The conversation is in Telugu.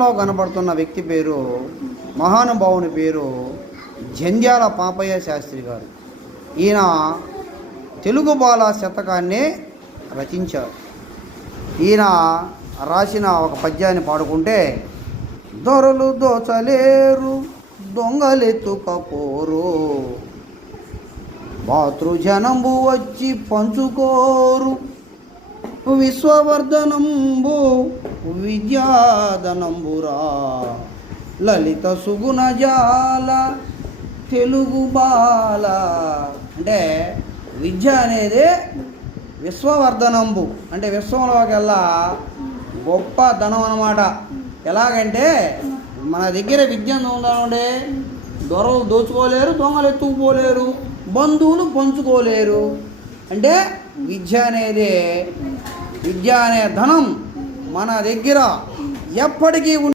కనబడుతున్న వ్యక్తి పేరు మహానుభావుని పేరు జంధ్యాల పాపయ్య శాస్త్రి గారు. ఈయన తెలుగు బాల శతకాన్ని రచించారు. ఈయన రాసిన ఒక పద్యాన్ని పాడుకుంటే, దొరలు దోచలేరు దొంగలెత్తుకపోరు, భాతృజనంబు వచ్చి పంచుకోరు, విశ్వవర్ధనంబు విద్యాధనంబురా, లలిత సుగుణ జాల తెలుగు బాల. అంటే విద్య అనేది విశ్వవర్ధనంబు, అంటే విశ్వంలోకెల్లా గొప్ప ధనం అన్నమాట. ఎలాగంటే మన దగ్గర విద్య ఉండాలంటే దొరలు దోచుకోలేరు, దొంగలు ఎత్తుకుపోలేరు, బంధువులు పంచుకోలేరు. అంటే విద్య అనే ధనం మన దగ్గర ఎప్పటికీ